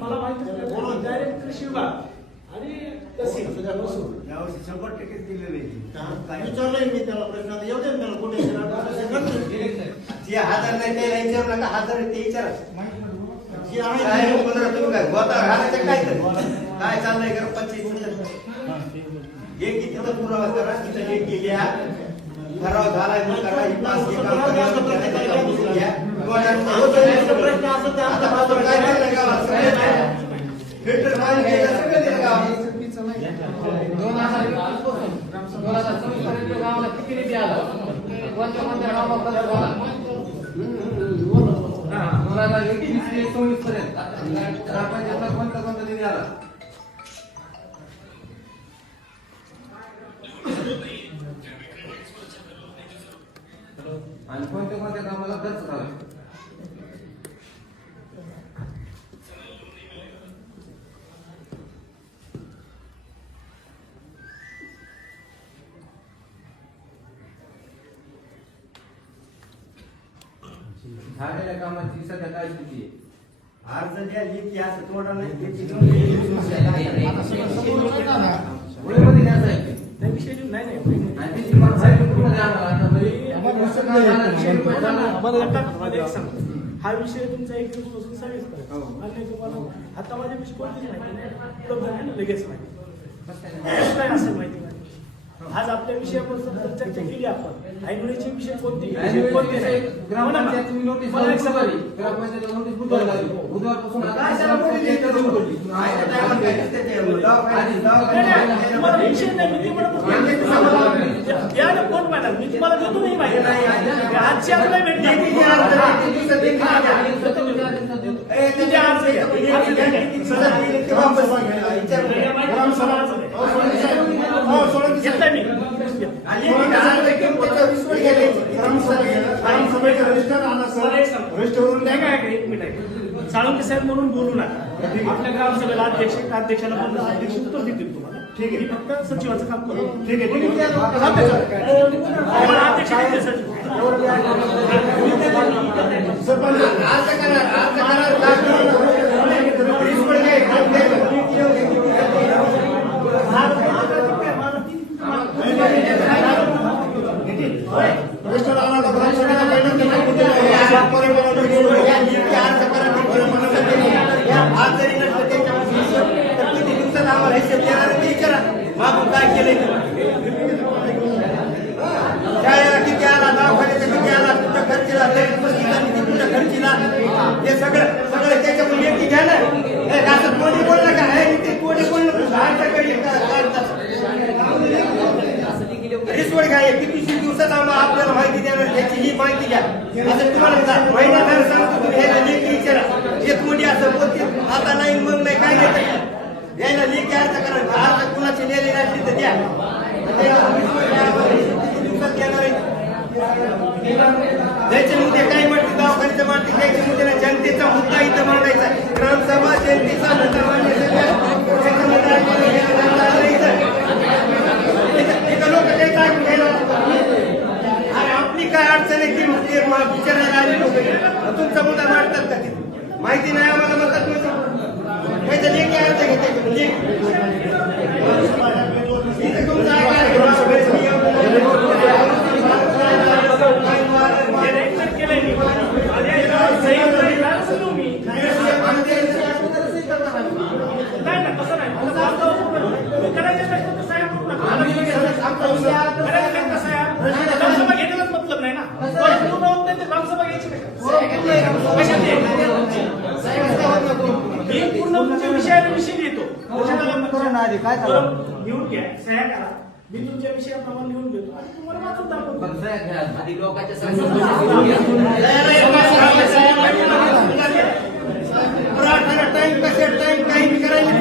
मला माहिती डायरेक्ट कृषी विभाग आणि यावर्षी 100% दिलेले विचारलंय मी त्याला प्रश्न येऊ दे त्याला कुठे जे हजार नाही ते विचारू नका, हजार ते विचारा जे आहे काय 15 तुम्ही काय गोता घालायचं काय तर काय चाललंय कर 25 एक किती तर पुरावा करा तिथे एक गेल्या ठराव झालाय मग करा ही पास हे काम घ्या प्रश्न असं त्या आता माझं काय केलं गावात सगळे फिल्टर पाणी केलं सगळं दिलं गावात 2024 पर्यंत गावाला किती निधी आला कोणत्या गावाला बोला 2021-22 पर्यंत ग्रामपंचायतला कोणता निधी आला आणि कोणत्या कामाला खर्च झाला झालेल्या कामाची सध्या काय स्थिती आहे अर्ज द्या लिखी असं तोडा नाही वेळेमध्ये द्यायचं आहे नाही विषय नाही आणि त्याची मर्यादा पूर्ण द्यावं हा विषय तुमचा 1 दिवसापासून सविस्तर आणि तुम्हाला आता माझ्यापाशी कोणतीच माहिती उपलब्ध नाही लगेच माहिती काय असेल माहिती नाही आज आपल्या विषयावर चर्चा केली आपण ऐनवेळीचे विषय कोणते ग्रामपंचायत नोटीस ग्रामपंचायत नोटीस बुधवारपासून विषय नाही कोण मॅडम मी तुम्हाला देतो नाही माहिती आजची आपल्याला साळुंके साहेब म्हणून बोलू नका आपल्या ग्रामसभेला अध्यक्षाला बोलून अध्यक्ष उत्तर देतील तुम्हाला ठीक आहे फक्त सचिवाचं काम करू ठीक आहे मागून काय केलंय शाळेला किती आला दवाखान्याचा किती आला तुमच्या खर्चीला तुमच्या खर्चीला हे सगळं त्याच्याकडून लेखी घ्या ना असं कोणी बोललं का कोणी बोललं रिसवड घ्या किती दिवसात आपल्याला माहिती द्या त्याची ही माहिती द्या असं तुम्हाला महिन्याभर सांगतो तुम्ही ह्याला लेखी विचारा एक मोठी असं बोलते आता नाही मग नाही काय नाही यायला लेखी अर्ज करा अर्ज कुणाची लिहिलेली असली तर द्या दिवसात देणार द्यायचे मुद्दे काही म्हणते दवाखान्याचं माहिती द्यायचे मुद्दे ना जनतेचा मुद्दा इथं मांडायचा ग्रामसभा जनतेचा मुद्दा लोक ते काय घ्यायला अरे आपली काय अडचण आहे की विचारायला आले लोक तुमचा मुद्दा मांडतात का तिथे माहिती नाही आम्हाला म्हणतात म्हणजे लेखी अर्ज घेते मतलब नाही ना ग्रामसभा घ्यायची पूर्ण विषयाने विषय येतो लिहून घ्या सह्या करा मी तुमच्या विषयाप्रमाणे लिहून घेतो आणि तुम्हाला वाचून दाखवतो टाइम कसे टाइम काही करायला